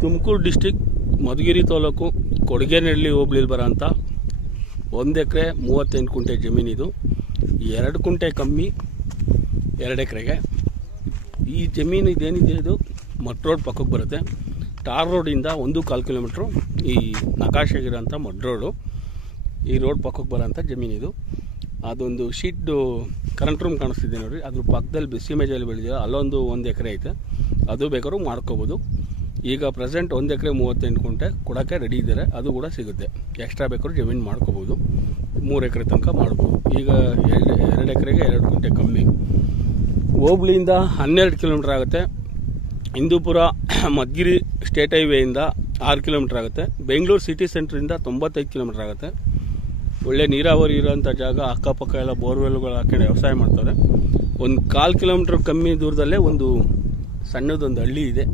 Tumakuru district Madhugiri taluk Kodagenahalli ಹೋಬಳಿಲಿ ಬರೋಂಥ 1 ಎಕರೆ 38 ಕುಂಟೆ ಜಮೀನಿದು. 2 ಕುಂಟೆ ಕಮ್ಮಿ 2 ಎಕರೆಗೆ. ಈ ಜಮೀನು ಇದೇನಿದೆ ಇದು ಮಡ್ ರೋಡ್ ಪಕ್ಕಕ್ಕೆ ಬರುತ್ತೆ. ಟಾರ್ ರೋಡಿಂದ 1.25 ಕಿಲೋಮೀಟ್ರು ಈ ನಕಾಶೆಗಿರೋಂಥ ಮಡ್ ರೋಡು, ಈ ರೋಡ್ ಪಕ್ಕಕ್ಕೆ ಬರೋಂಥ ಜಮೀನಿದು. ಅದೊಂದು ಶೀಟ್ ಕರೆಂಟ್ ರೂಮ್ ಕಾಣಿಸ್ತಿದೆ ನೋಡಿರಿ, ಅದ್ರ ಪಕ್ಕದಲ್ಲಿ ಬಿಸಿಮೇಜಲ್ಲಿ ಬೆಳೆದಿದೆ, ಅಲ್ಲೊಂದು 1 ಎಕರೆ ಐತೆ, ಅದು ಬೇಕಾದ್ರೂ ಮಾಡ್ಕೋಬೋದು. ಈಗ ಪ್ರೆಸೆಂಟ್ 1 ಎಕರೆ 38 ಕುಂಟೆ ಕೊಡೋಕ್ಕೆ ರೆಡಿ ಇದ್ದಾರೆ, ಅದು ಕೂಡ ಸಿಗುತ್ತೆ. ಎಕ್ಸ್ಟ್ರಾ ಬೇಕಾದ್ರೂ ಜಮೀನು ಮಾಡ್ಕೋಬೋದು, 3 ಎಕರೆ ತನಕ ಮಾಡ್ಬೋದು. ಈಗ 2 ಎಕರೆಗೆ 2 ಕುಂಟೆ ಕಮ್ಮಿ. ಹೋಬಳಿಯಿಂದ 12 ಕಿಲೋಮೀಟ್ರ್ ಆಗುತ್ತೆ. ಹಿಂದೂಪುರ ಮಧುಗಿರಿ ಸ್ಟೇಟ್ ಹೈವೇಯಿಂದ 6 ಕಿಲೋಮೀಟ್ರ್ ಆಗುತ್ತೆ. ಬೆಂಗಳೂರು ಸಿಟಿ ಸೆಂಟ್ರಿಂದ 95 ಕಿಲೋಮೀಟ್ರ್ ಆಗುತ್ತೆ. ಒಳ್ಳೆ ನೀರಾವರಿ ಇರೋಂಥ ಜಾಗ, ಅಕ್ಕಪಕ್ಕ ಎಲ್ಲ ಬೋರ್ವೆಲ್ಗಳು ಹಾಕೊಂಡು ವ್ಯವಸಾಯ ಮಾಡ್ತಾರೆ. 1/4 ಕಿಲೋಮೀಟ್ರ್ ಕಮ್ಮಿ ದೂರದಲ್ಲೇ ಒಂದು ಸಣ್ಣದೊಂದು ಹಳ್ಳಿ ಇದೆ.